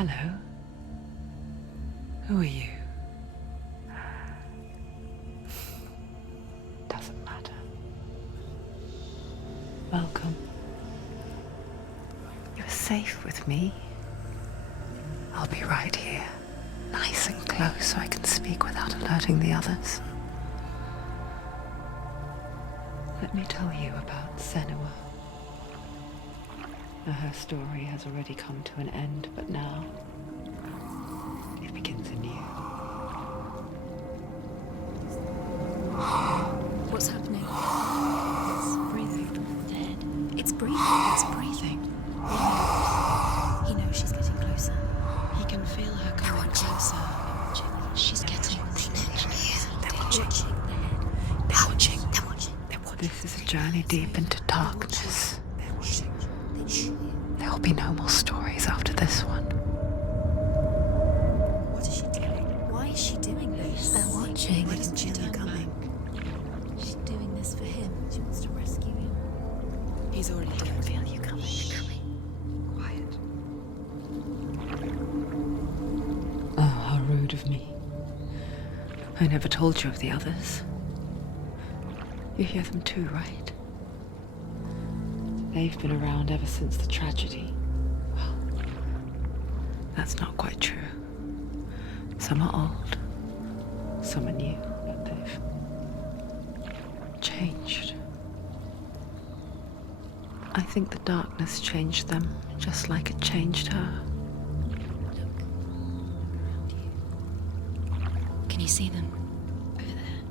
Hello. Who are you? Doesn't matter. Welcome. You're safe with me. I'll be right here, nice and close so I can speak without alerting the others. Let me tell you about Senua. Now, her story has already come to an end, but now it begins anew. What's happening? It's breathing. Dead. It's breathing. It's breathing. He knows she's getting closer. He can feel her coming closer. She's getting closer. They're watching. They're watching. They're watching. This is a journey deep into darkness. They're watching. There will be no more stories after this one. What is she doing? Why is she doing this? They're watching. Why doesn't she turn coming? She's doing this for him. She wants to rescue him. He's already dead. I feel you coming. Quiet. Oh, how rude of me. I never told you of the others. You hear them too, right? They've been around ever since the tragedy. Well, that's not quite true. Some are old, some are new, but they've changed. I think the darkness changed them, just like it changed her. Look. Around you. Can you see them? Over there.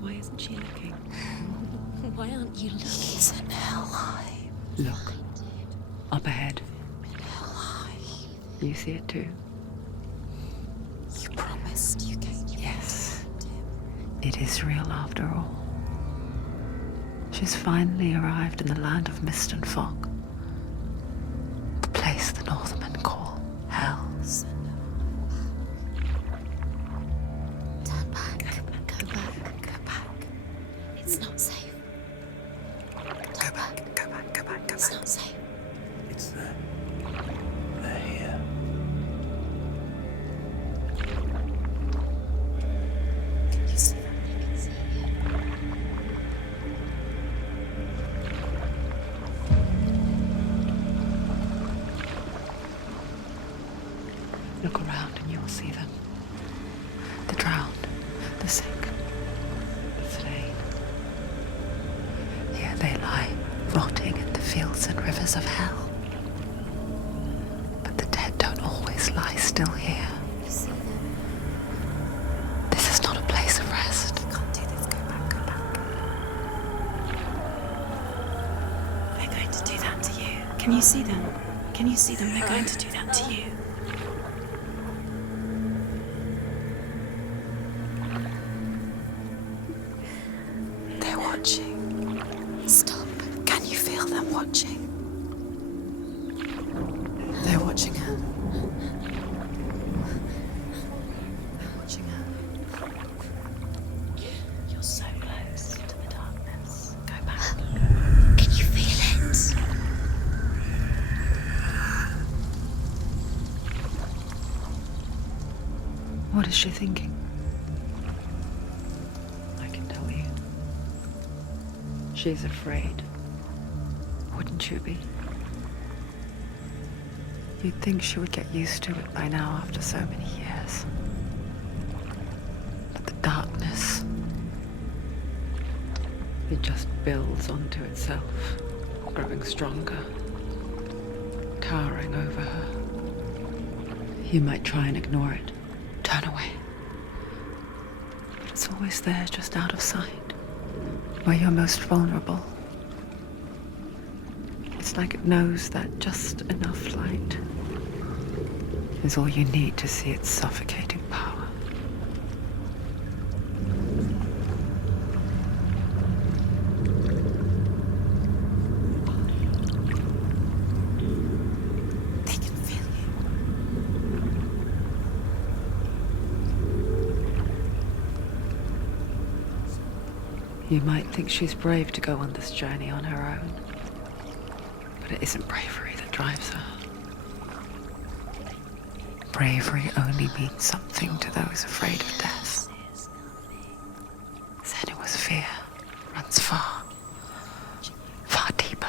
Why isn't she looking? Why aren't you looking? He's in hell high. Look, up ahead. In hell high. You see it too? You promised you came. Yes. It is real after all. She's finally arrived in the land of mist and fog. The place the Northmen call Hell. Turn back. Go back. Go back. It's not safe. Go back. It's not safe. It's them. They're here. You see them? I can see you. Look around and you'll see them. The drowned, the sick, the slain. Here they lie, rotting in the fields and rivers of hell. But the dead don't always lie still here. You see them? This is not a place of rest. You can't do this. Go back. Go back. They're going to do that to you. Can you see them? Can you see them? They're going to do that to you. They're watching. Stop. Can you feel them watching? They're watching her. They're watching her. You're so close to the darkness. Go back. Can you feel it? What is she thinking? I can tell you. She's afraid. Wouldn't you be? You'd think she would get used to it by now after so many years. But the darkness, it just builds onto itself, growing stronger, towering over her. You might try and ignore it, turn away. But it's always there, just out of sight, where you're most vulnerable. It's like it knows that just enough light is all you need to see its suffocating power. They can feel you. You might think she's brave to go on this journey on her own, but it isn't bravery that drives her. bravery only means something to those afraid of death. Senua's fear runs far, far deeper.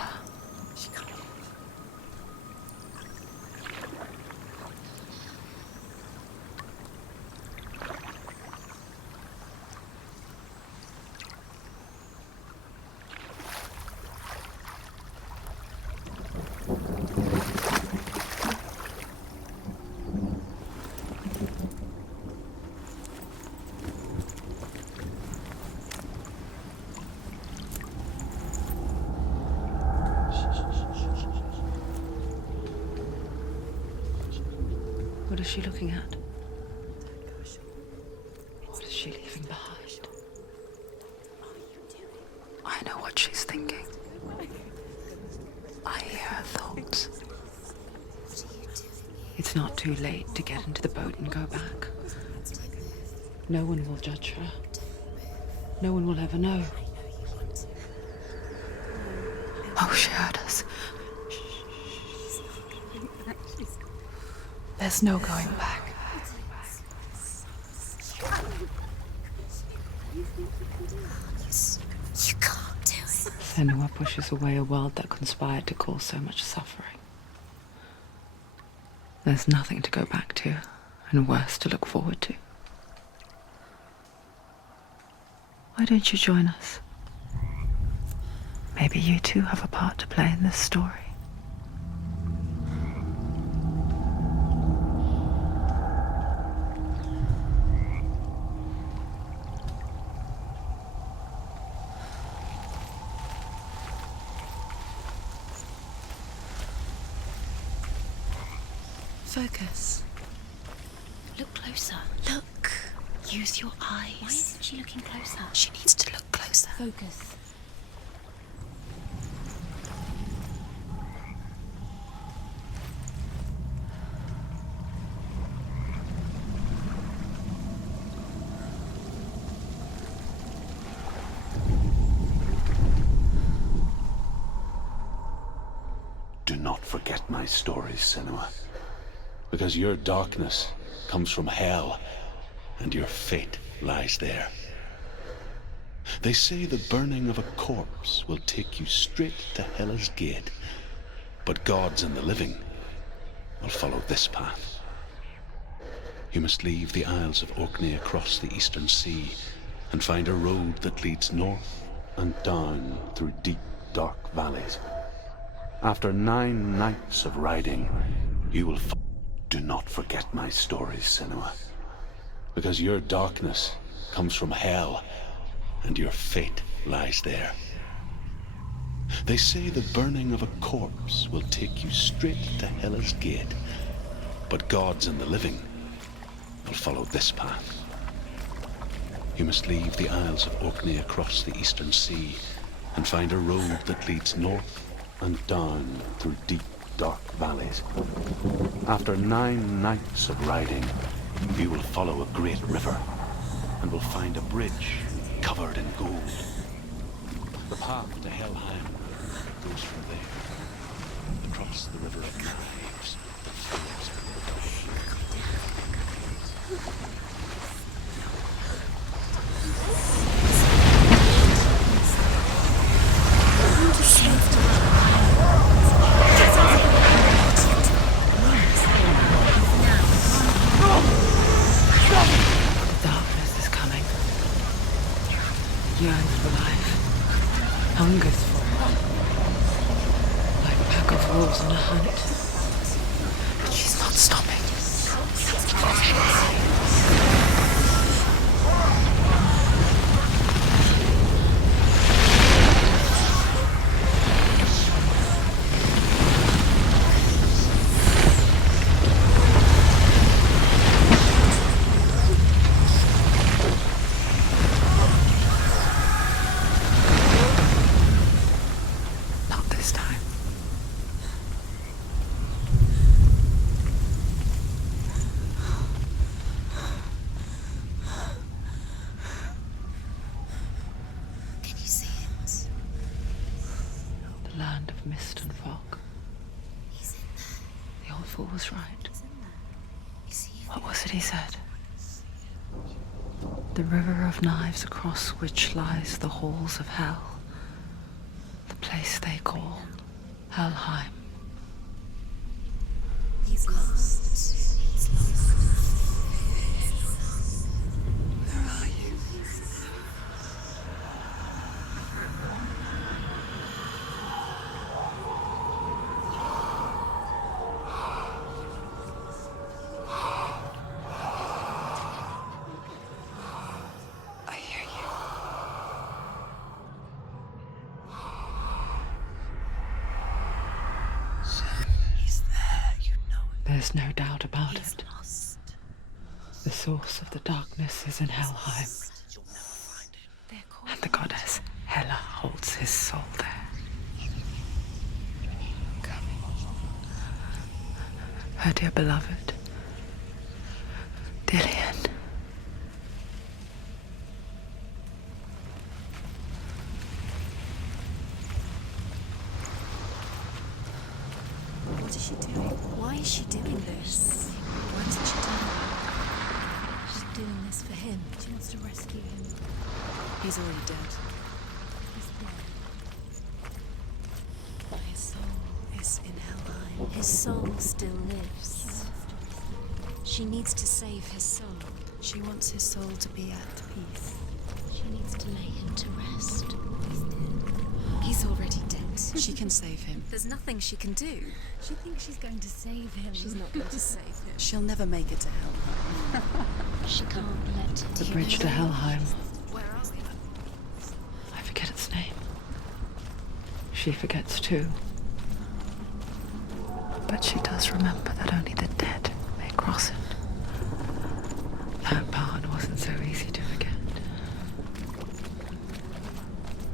What is she looking at? What is she leaving behind? I know what she's thinking. I hear her thoughts. It's not too late to get into the boat and go back. No one will judge her. No one will ever know. Oh, she heard us. There's no going back. You can't do it. Senua pushes away a world that conspired to cause so much suffering. There's nothing to go back to, and worse to look forward to. Why don't you join us? Maybe you too have a part to play in this story. Focus. Look closer. Look. Use your eyes. Why isn't she looking closer? She needs to look closer. Focus. Do not forget my stories, Senua. Because your darkness comes from hell, and your fate lies there. They say the burning of a corpse will take you straight to Hela's gate, but gods and the living will follow this path. You must leave the Isles of Orkney across the eastern sea, and find a road that leads north and down through deep, dark valleys. After 9 nights of riding, you will Do not forget my stories, Senua. Because your darkness comes from hell, and your fate lies there. They say the burning of a corpse will take you straight to Hela's gate, but gods and the living will follow this path. You must leave the Isles of Orkney across the eastern sea, and find a road that leads north and down through deep, dark valleys. After 9 nights of riding, you will follow a great river and will find a bridge covered in gold. The path to Helheim goes from there, across the river of knives that flows Darkness is coming. Yearns for life. Hungers for it. Like a pack of wolves on a hunt. But she's not stopping. Not this time. Can you see it? The land of mist and fog. He's in there. The old fool was right. He's in there. Is he? What was it he said? The river of knives across which lies the halls of hell. The place they call Helheim. He's lost. He's lost. Where are you? I hear you. He's there, you know it. There's no doubt about He's it. lost. The source of the darkness is in Helheim, You'll never find him. They're called and the goddess Hela holds his soul there. Her dear beloved, Dillian. What is she doing? Why is she doing this? Why doesn't she tell him? She's doing this for him. She wants to rescue him. He's already dead. He's dead. But his soul is in Helheim. His soul still lives. She needs to save his soul. She wants his soul to be at peace. She needs to lay him to rest. He's already dead. She can save him. There's nothing she can do. She thinks she's going to save him. She's not going to save him. She'll never make it to hell. She can't let The bridge to Helheim. Where are we? I forget its name. She forgets too. But she does remember that only the dead may cross it. That part wasn't so easy to forget.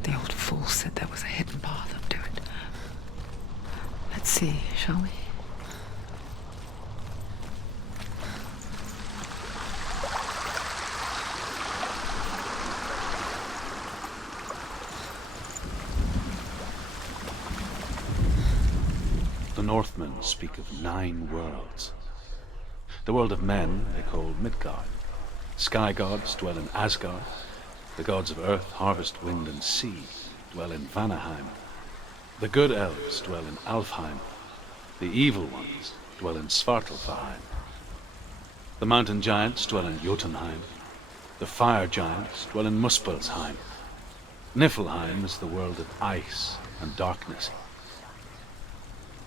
The old fool said there was a hidden path up to it. Let's see, shall we? The Northmen speak of 9 worlds. The world of men they call Midgard. Sky gods dwell in Asgard. The gods of earth, harvest, wind, and sea dwell in Vanaheim. The good elves dwell in Alfheim. The evil ones dwell in Svartalfheim. The mountain giants dwell in Jotunheim. The fire giants dwell in Muspelheim. Niflheim is the world of ice and darkness.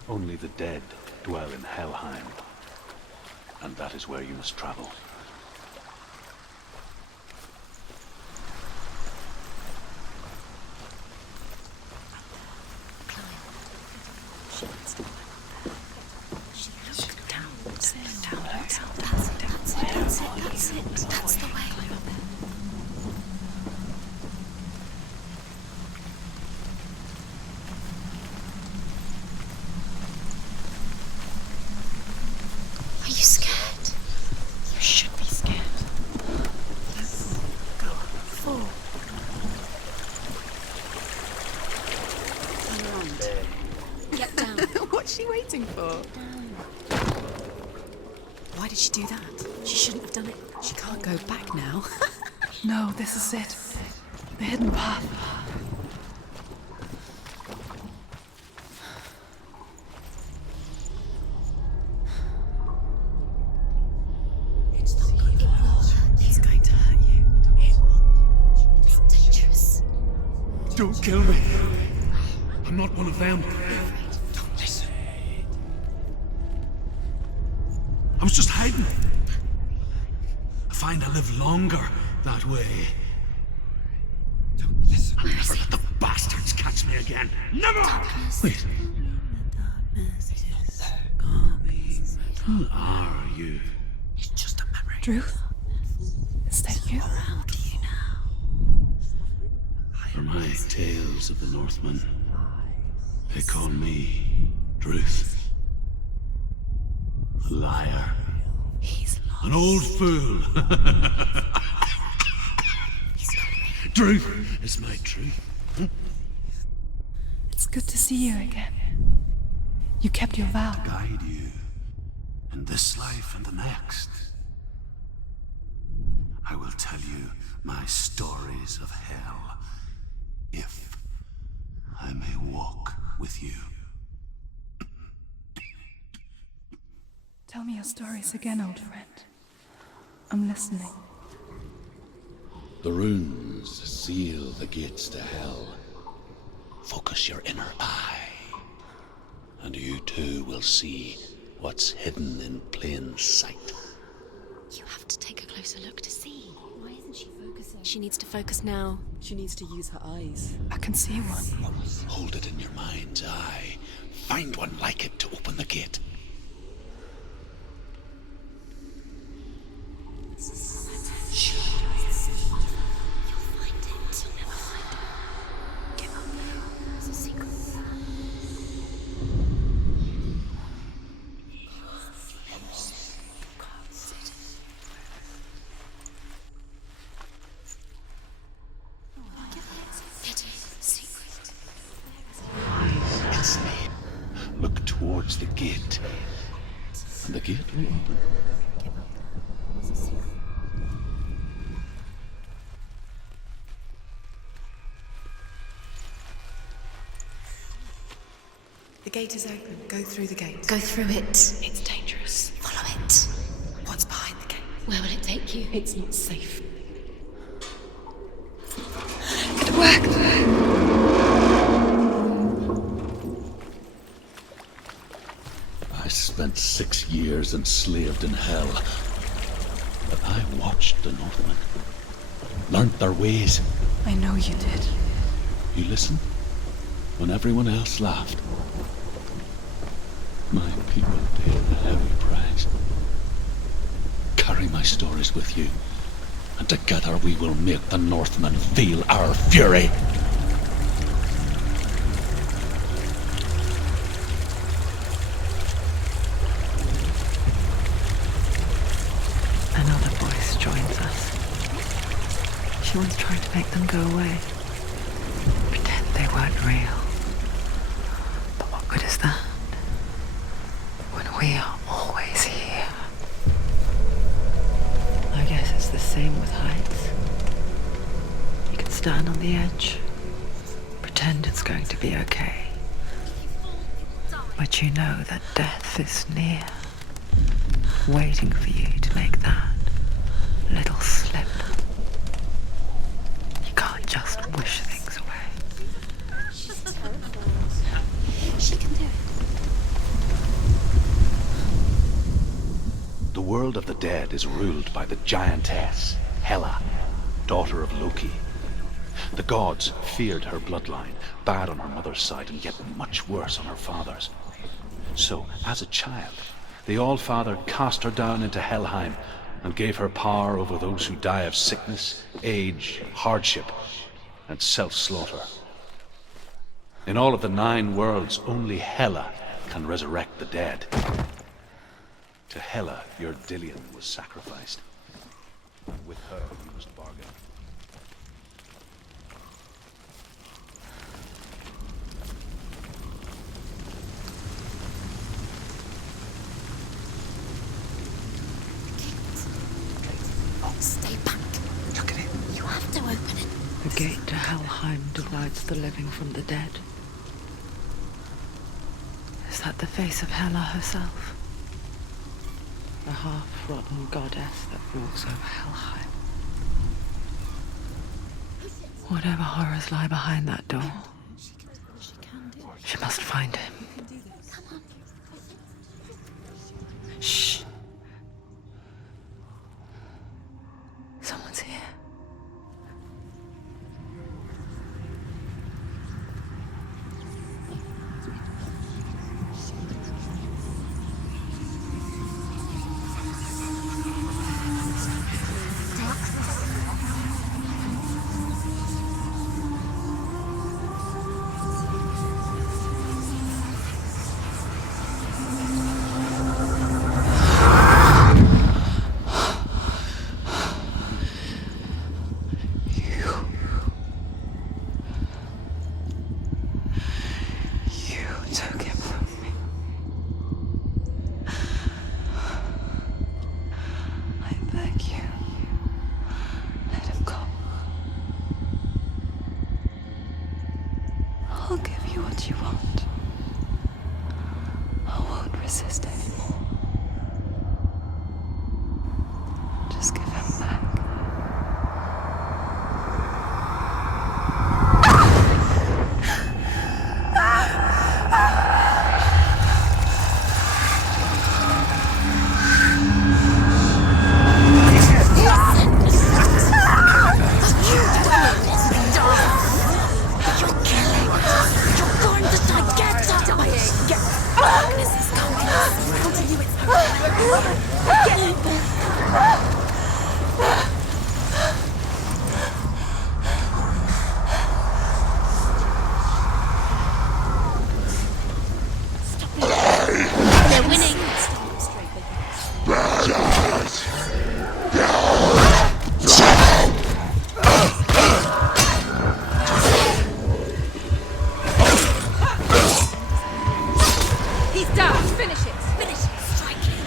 Only the dead dwell in Helheim, and that is where you must travel. She needs to down. That's it. That's the way. Are you scared? You should be scared. Let's go. 4. Get down. What's she waiting for? Why did she do that? She shouldn't have done it. She can't go back now. No, this is it. The hidden path. It's not going to hurt. He's going to hurt you. It's dangerous. Don't kill me. I'm not one of them. Don't listen. I was just hiding. I find I live longer that way. Don't listen. Never let the bastards catch me again. Never! Wait, who are you? It's just a memory. Druth? Is that you? How do you know? For my tales of the Northmen, they call me Druth. A liar. He's lost. An old fool. Druth is my truth. It's good to see you again. You kept your vow. Guide you in this life and the next. I will tell you my stories of hell, if I may walk with you. Tell me your stories again, old friend. I'm listening. The runes seal the gates to hell. Focus your inner eye, and you too will see what's hidden in plain sight. You have to take a closer look to see. Why isn't she focusing? She needs to focus now. She needs to use her eyes. I can see one. Hold it in your mind's eye. Find one like it to open the gate. Shh. You'll find it. You'll never find it. Give up now. It's a secret. Its name. Look towards the gate, and the gate will open. The gate is open. Go through the gate. Go through it. It's dangerous. Follow it. What's behind the gate? Where will it take you? It's not safe. It worked. I spent 6 years enslaved in hell, but I watched the Northmen, learnt their ways. I know you did. You listened when everyone else laughed. My people paid a heavy price. Carry my stories with you, and together we will make the Northmen feel our fury. Another voice joins us. She was trying to make them go away. Pretend they weren't real. But what good is that? When we are always here. I guess it's the same with heights. You can stand on the edge, pretend it's going to be okay. But you know that death is near, waiting for you to make that little slip. You can't just wish things away. She can do it. The world of the dead is ruled by the giantess, Hela, daughter of Loki. The gods feared her bloodline, bad on her mother's side and yet much worse on her father's. So, as a child, the All-Father cast her down into Helheim and gave her power over those who die of sickness, age, hardship, and self-slaughter. In all of the 9 worlds, only Hela can resurrect the dead. To Hela, your Dillion was sacrificed. And with her, you must bargain. Stay back. Look at it. You have to open it. The gate to Helheim divides the living from the dead. Is that the face of Hela herself? The half-rotten goddess that walks over Helheim. Whatever horrors lie behind that door, She can do it. she must find him. Come on. Shh. Someone's here. You took him from me. I beg you. what you want. I won't resist anymore. Just give him back. They're winning. He's down. Finish it. Finish it. Strike him.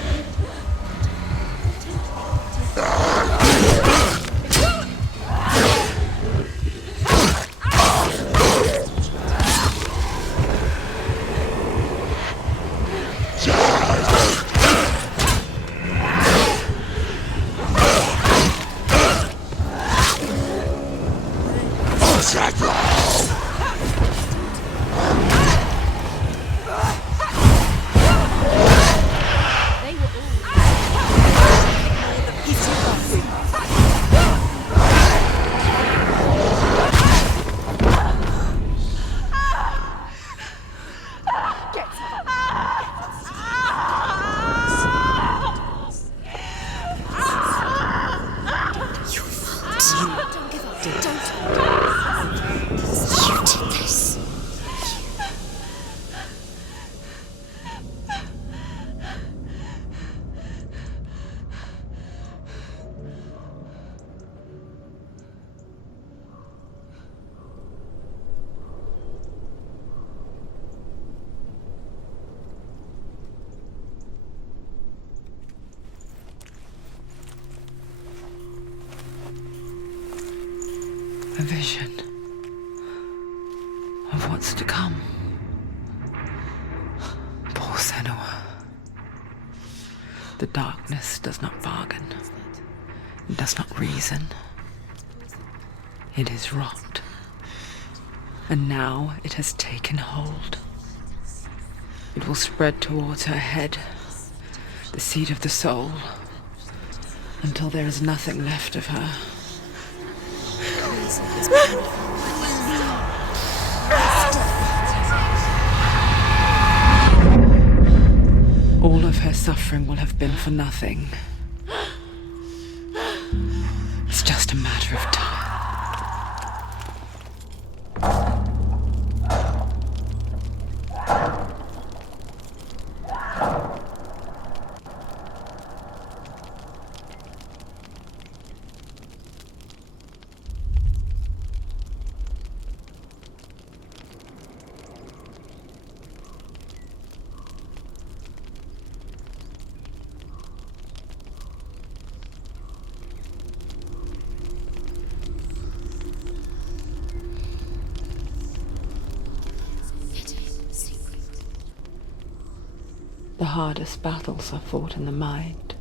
A vision of what's to come. Poor Senua. The darkness does not bargain. It does not reason. It is rot. And now it has taken hold. It will spread towards her head, the seat of the soul, until there is nothing left of her. All of her suffering will have been for nothing. It's just a matter of time. The hardest battles are fought in the mind.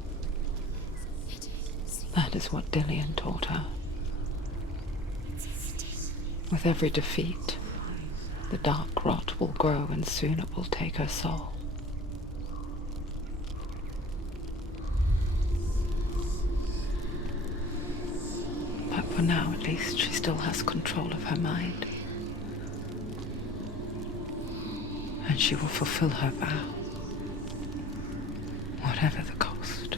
That is what Dillian taught her. With every defeat, the dark rot will grow and soon it will take her soul. But for now, at least, she still has control of her mind. And she will fulfill her vow. Whatever the cost.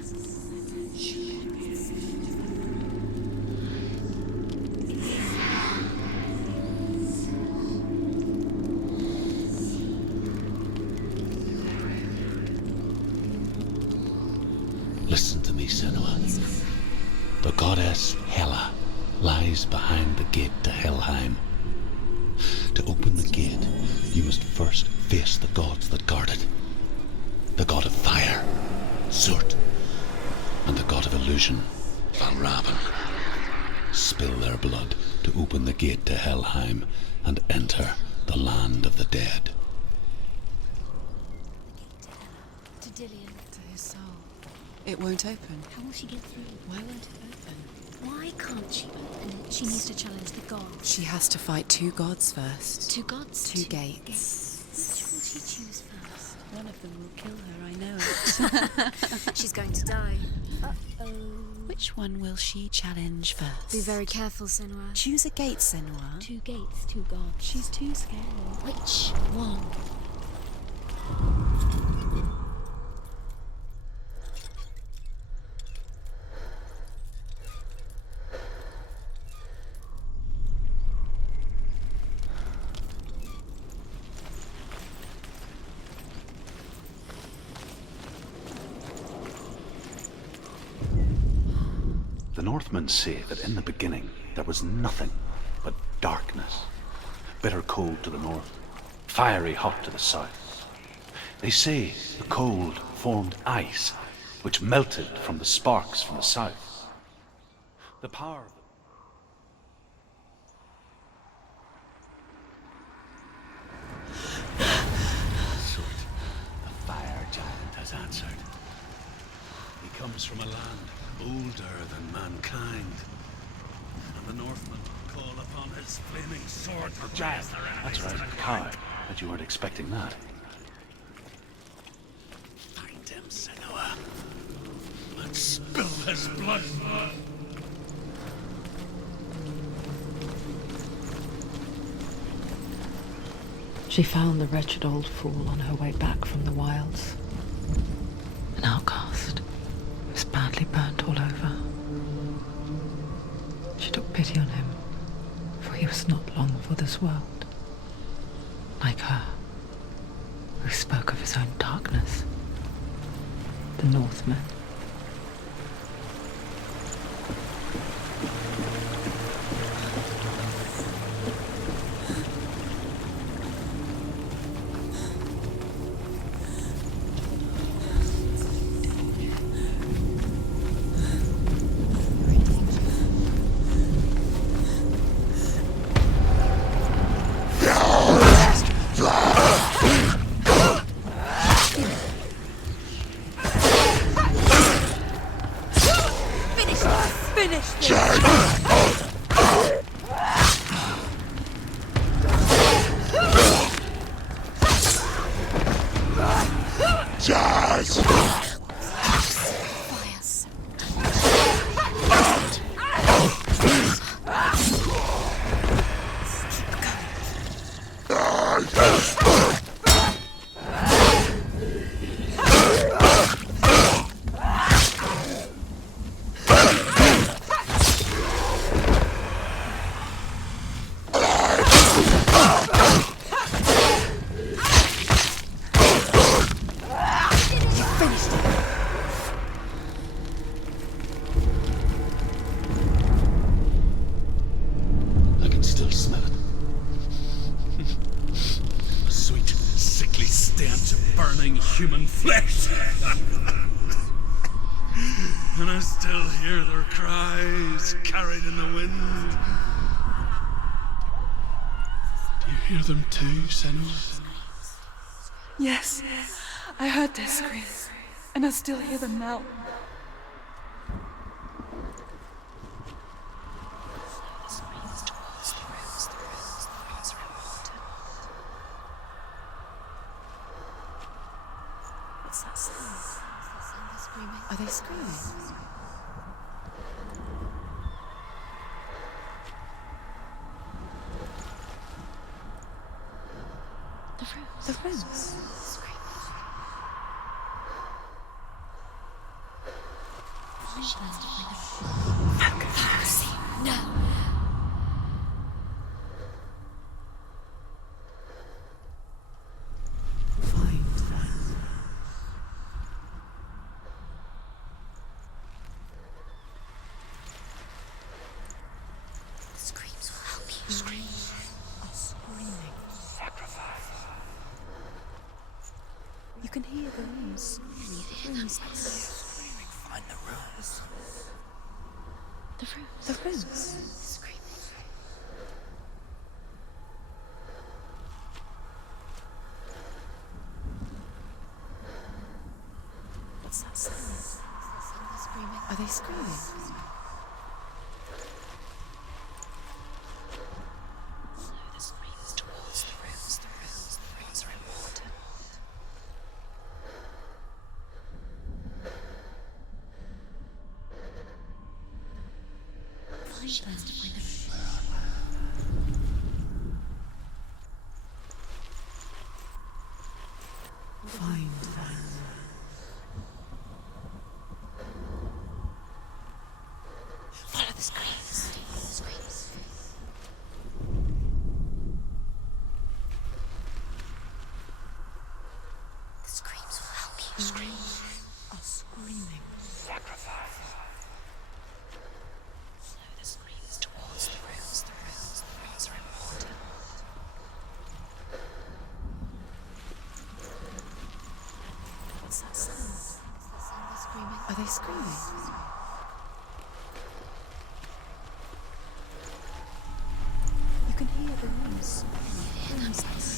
Listen to me, Senua. The goddess Hela lies behind the gate to Helheim. To open the gate, you must first face the gods that guard it. The god of fire, Surt, and the god of illusion, Valravan. Spill their blood to open the gate to Helheim and enter the land of the dead. To Dillian. To his soul. It won't open. How will she get through? Why won't it open? Why can't she open it? She needs to challenge the gods. She has to fight 2 gods first. 2 gods? 2 gates. Which will she choose first? One of them will kill her, I know it. She's going to die. Uh-oh. Which one will she challenge first? Be very careful, Senua. Choose a gate, Senua. 2 gates, 2 gods. She's too scared. Which one? The Northmen say that in the beginning there was nothing but darkness. Bitter cold to the north, fiery hot to the south. They say the cold formed ice, which melted from the sparks from the south. The power of the fire giant has answered. He comes from a land older than mankind, and the Northmen call upon his flaming sword for giant. That's right, cow. Bet you weren't expecting that. Find him, Senua. Let's spill his blood. She found the wretched old fool on her way back from the wilds. An outcast. He was badly burnt all over. She took pity on him, for he was not long for this world. Like her, who spoke of his own darkness. The Northmen. Human flesh. And I still hear their cries carried in the wind. Do you hear them too, Senua? Yes, I heard their screams, and I still hear them now. What's that sound? They're screaming. Are they screaming? The rooms. The rooms. Fantasy. No. Find them. The screams will help you. Screams are screaming. Sacrifice. You can hear the rooms. You hear them? Screaming, find the rooms. The rooms. The rooms. Screaming. Are they screaming? Slow the screams towards the rooms. The rooms are important. Find them. Find them. Follow the screams. The screams will help you. Screams are screaming. Sacrifice. Slow the screams towards the rooms. The rooms are important. What's that sound? Is that sound they're screaming? Are they screaming? You can hear the rooms. Find the rooms.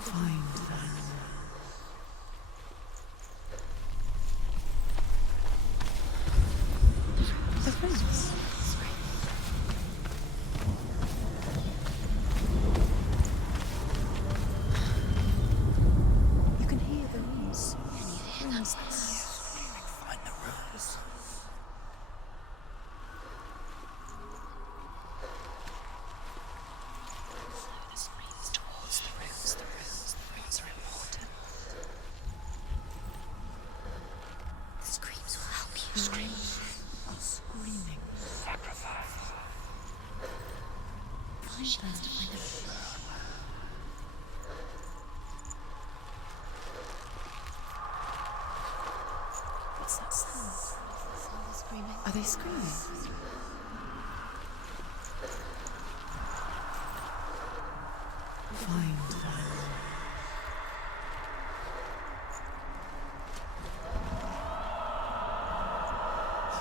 Find them. The rooms. You can hear the rooms. Find the rooms. Find the rooms. Slow the screams towards the rooms. The rooms are important. The screams will help you. Screams are screaming. Sacrifice. Find them. What's that sound? Is that sound they're screaming? Are they screaming? Find them.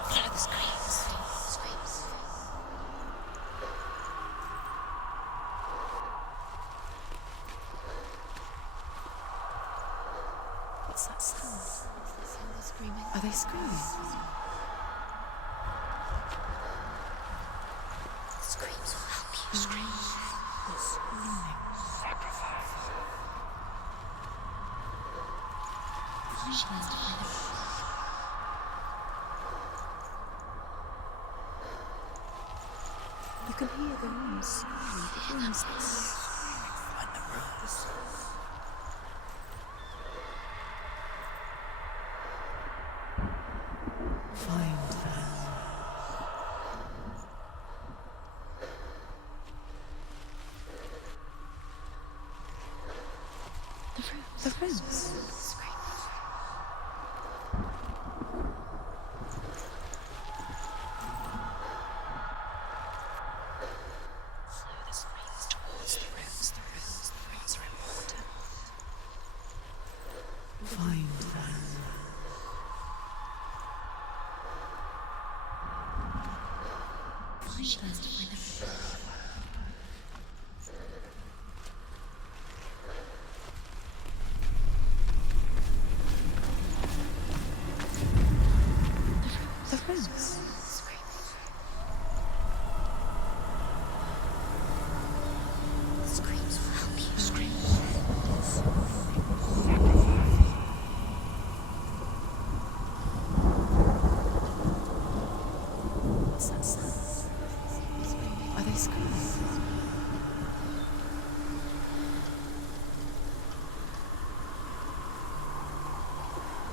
Follow the screams. What's that sound? Is that sound they're screaming? Are they screaming? The screams will help you. Screams are screaming. Sacrifice. Find them. You can hear the rooms. Find the rooms. Find them. The rooms. Slow the screams towards the rooms. The rooms are important. Find them. Find them. The rooms. The screams will help you. What's that sound? Are they screaming?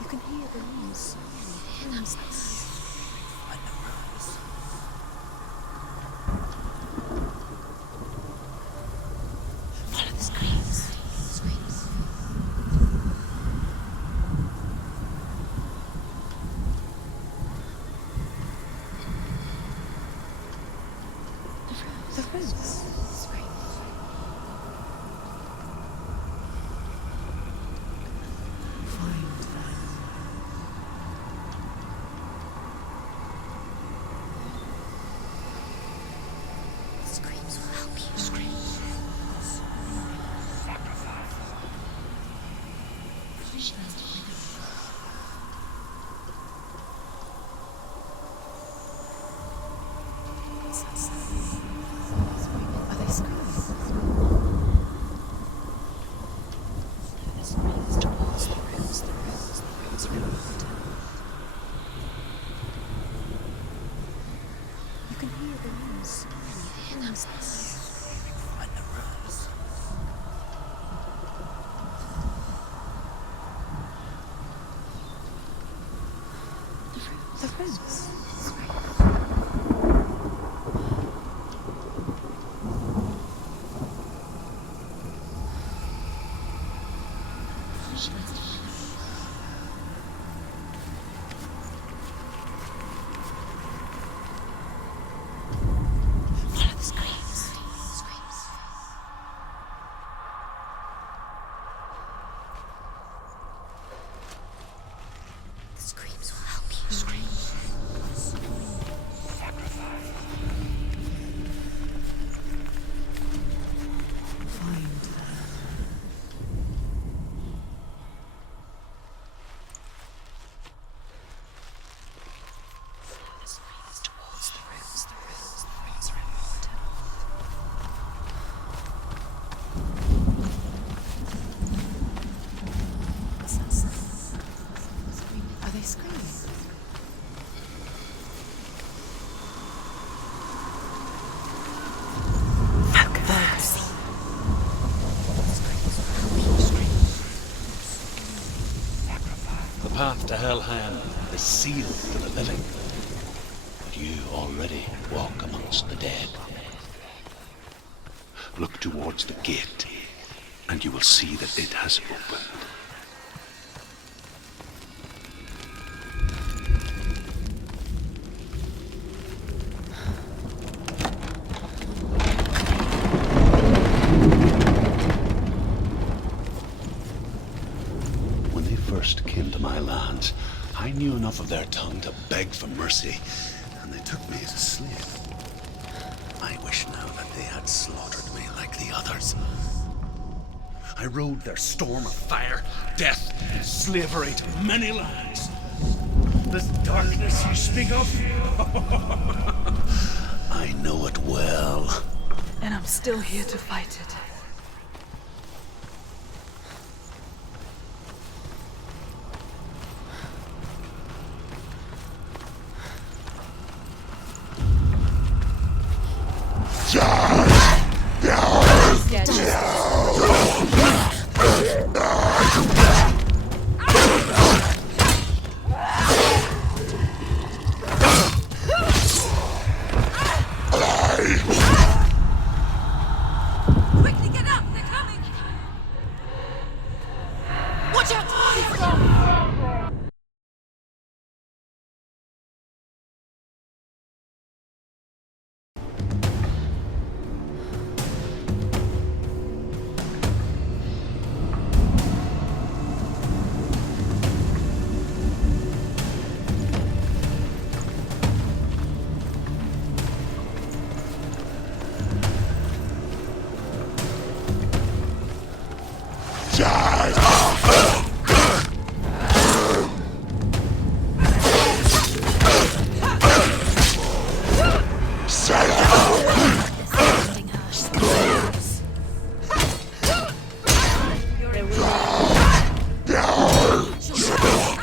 You can hear the rooms. Find the rooms. Follow the screams. The rooms. Find them. The screams will help you. Scream. Sacrifice. She needs to win. What's that sound? Are they screaming? The screams towards the rooms, the rooms, the rooms around the hotel. You can hear the rooms. Can you hear them? Find the rooms. The rooms. She needs to win. Follow the screams. Screams. The screams will help you. Screams. Sacrifice. Find her. The screams towards the rooms, the rooms, the rooms around the hotel. What's that sound? Are they screaming? The path to Helheim is sealed to the living, but you already walk amongst the dead. Look towards the gate, and you will see that it has opened. When they first came to my lands, I knew enough of their tongue to beg for mercy, and they took me as a slave. I wish now that they had slaughtered me like the others. I rode their storm of fire, death, and slavery to many lands. This darkness you speak of, I know it well. And I'm still here to fight it. Quickly get up! They're coming! Watch out!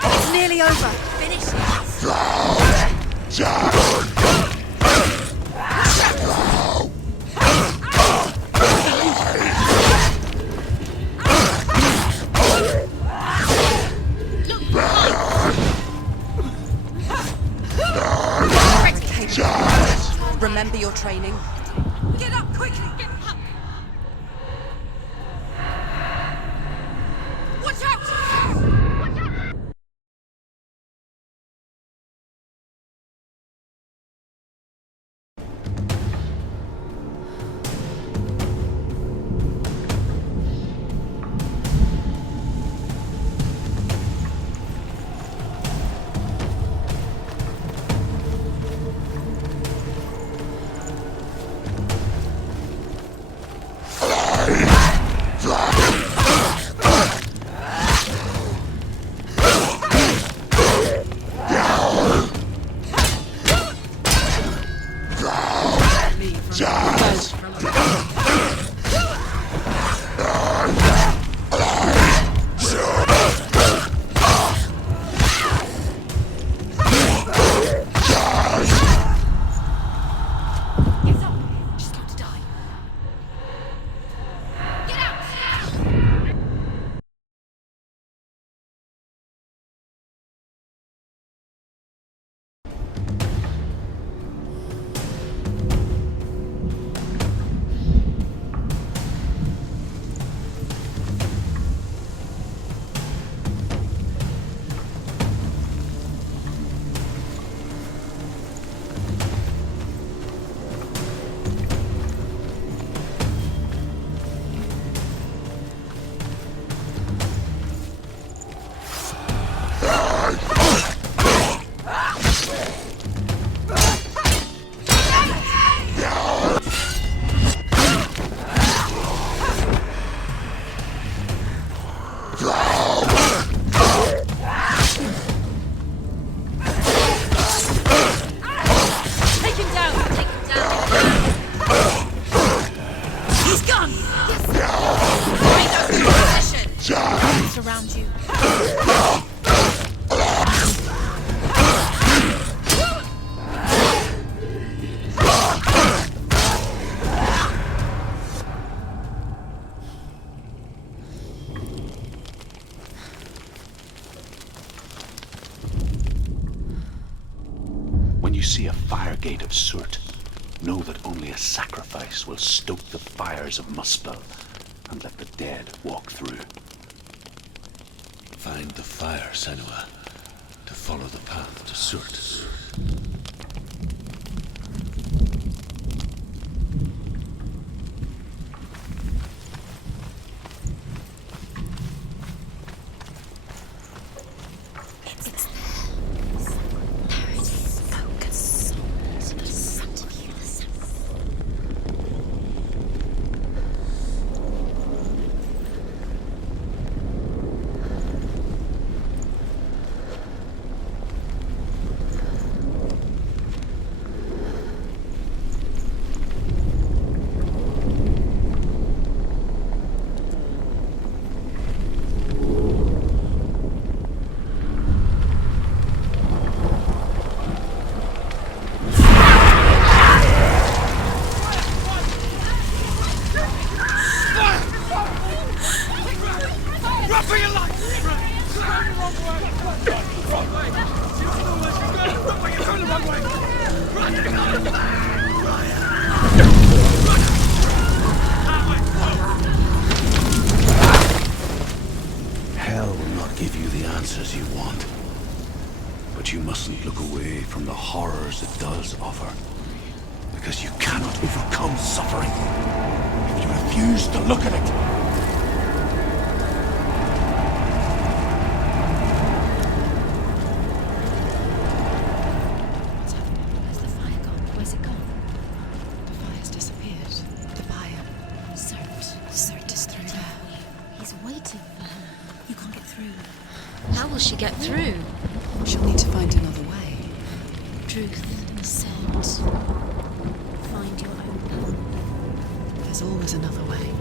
It's nearly over. Finish it. Remember your training. Get up quickly! Get up! Watch out! Watch out! She's got to die. Get out! Take him down! Take him down! He's gone! Bring us to position! Surround you. When you see a fire gate of Surt, know that only a sacrifice will stoke the fires of Muspel and let the dead walk through. Find the fire, Senua, to follow the path to Surt. Hell will not give you the answers you want. But you mustn't look away from the horrors it does offer. Because you cannot overcome suffering if you refuse to look at it. Where's the fire gone? Where's it gone? The fire's disappeared. The fire. Surt is through there. He's waiting for her. You can't get through. How will she get through? She'll need to find another way. Truth and scent. Find your own path. There's always another way.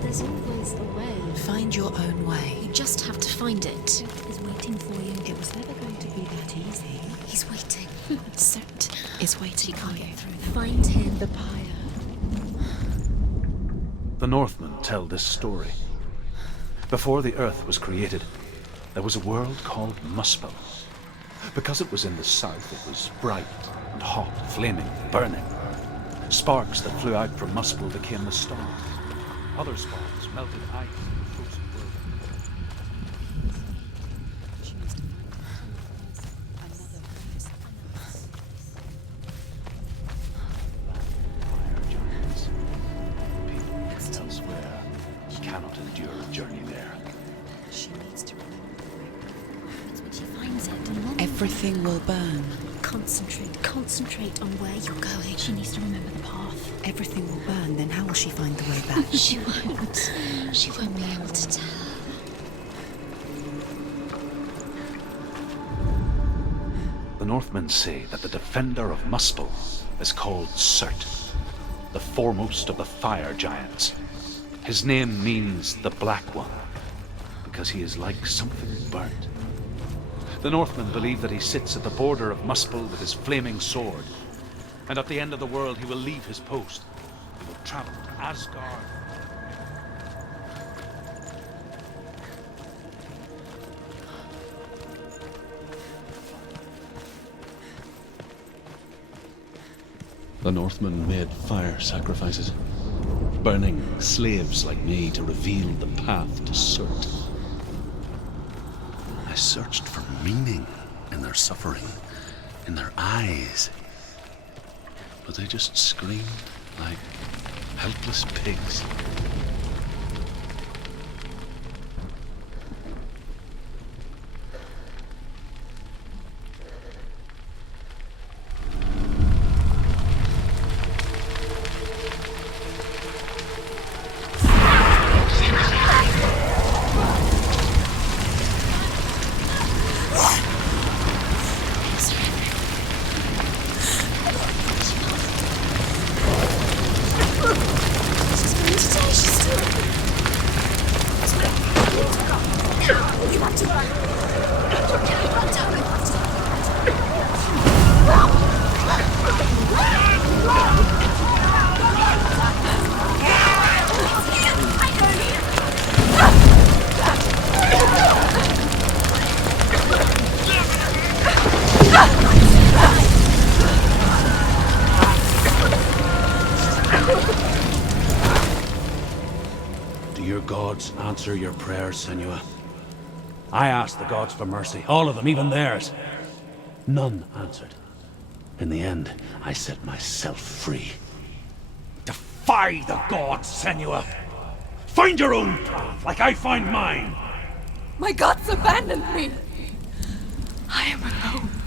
There's always a way. Find your own way. You just have to find it. Truth is waiting for you. It was never going to be that easy. He's waiting. Surt is waiting for you. Find him. The pyre. The Northmen tell this story. Before the Earth was created, there was a world called Muspel. Because it was in the south, it was bright and hot, flaming, burning. Sparks that flew out from Muspel became the stars. Other sparks melted ice in the frozen world. She must find another place. Fire giants. People elsewhere cannot endure a journey there. She needs to remember. That's when she finds it. And then Everything will burn. concentrate on where you're going. She needs to remember the path. Everything will burn, then how will she find the way back? She won't. She won't be able to tell. The Northmen say that the defender of Muspel is called Surt. the foremost of the fire giants. His name means the Black One, because he is like something burnt. The Northmen believe that he sits at the border of Muspel with his flaming sword, and at the end of the world he will leave his post. He will travel to Asgard. The Northmen made fire sacrifices, burning slaves like me to reveal the path to Surt. I searched for meaning in their suffering, in their eyes. But they just screamed like helpless pigs. Do your gods answer your prayers, Senua? I asked the gods for mercy, all of them, even theirs. None answered. In the end, I set myself free. Defy the gods, Senua! Find your own path, like I find mine! My gods abandoned me! I am alone.